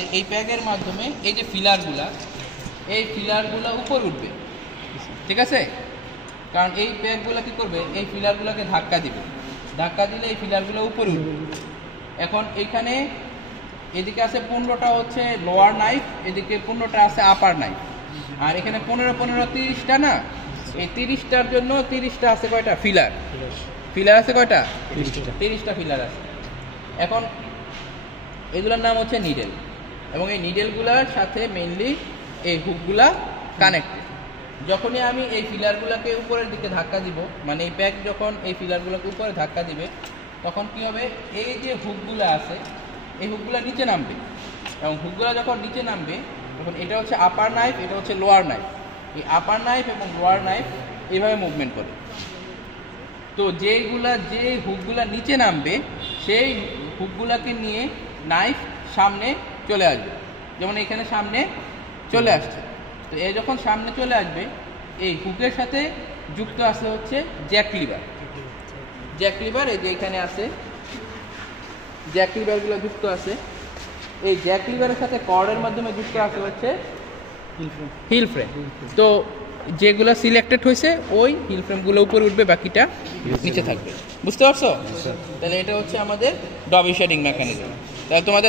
আছে এই প্যাকের মাধ্যমে এই যে ফিলারগুলা উপরে উঠবে, ঠিক আছে? কারণ এই প্যাকগুলো কী করবে, এই ফিলারগুলোকে ধাক্কা দিবে, ধাক্কা দিলে এই ফিলারগুলো উপরে উঠবে। এখন এইখানে এদিকে আছে 15টা হচ্ছে লোয়ার নাইফ, এদিকে 15টা আছে আপার নাইফ, আর এখানে 15-15-30টা না, এই 30টার জন্য 30টা আছে কয়টা ফিলার, ফিলার আছে কয়টা, 30টা ফিলার আছে। এখন এগুলোর নাম হচ্ছে নিডেল, এবং এই নিডেলগুলোর সাথে মেইনলি এই হুকগুলা কানেক্টেড। যখনই আমি এই ফিলারগুলোকে উপরের দিকে ধাক্কা দিব, মানে এই প্যাক যখন এই ফিলারগুলোকে উপরে ধাক্কা দিবে, তখন কি হবে, এই যে হুকগুলো আছে এই হুকগুলো নিচে নামবে, এবং হুকগুলো যখন নিচে নামবে তখন এটা হচ্ছে আপার নাইফ, এটা হচ্ছে লোয়ার নাইফ। এই আপার নাইফ এবং লোয়ার নাইফ এইভাবে মুভমেন্ট করে। তো যে হুকগুলা নিচে নামবে সেই হুকগুলাকে নিয়ে নাইফ সামনে চলে আসবে, যেমন এখানে সামনে চলে আসছে। তো এই যখন সামনে চলে আসবে, এই হুকের সাথে যুক্ত আছে হচ্ছে জ্যাক লিভার। জ্যাক লিভার এই যে এখানে আছে, জ্যাক লিভারগুলো যুক্ত আছে। এই জ্যাক লিভারের সাথে কর্ডের মাধ্যমে যুক্ত আছে হচ্ছে হিল ফ্রেম। তো যেগুলো সিলেক্টেড হয়েছে ওই হিল ফ্রেমগুলো উপরে উঠবে, বাকিটা নিচে থাকবে। বুঝতে পারছো? তাহলে এটা হচ্ছে আমাদের ডবল শেডিং মেকানিজম। তাহলে তোমাদের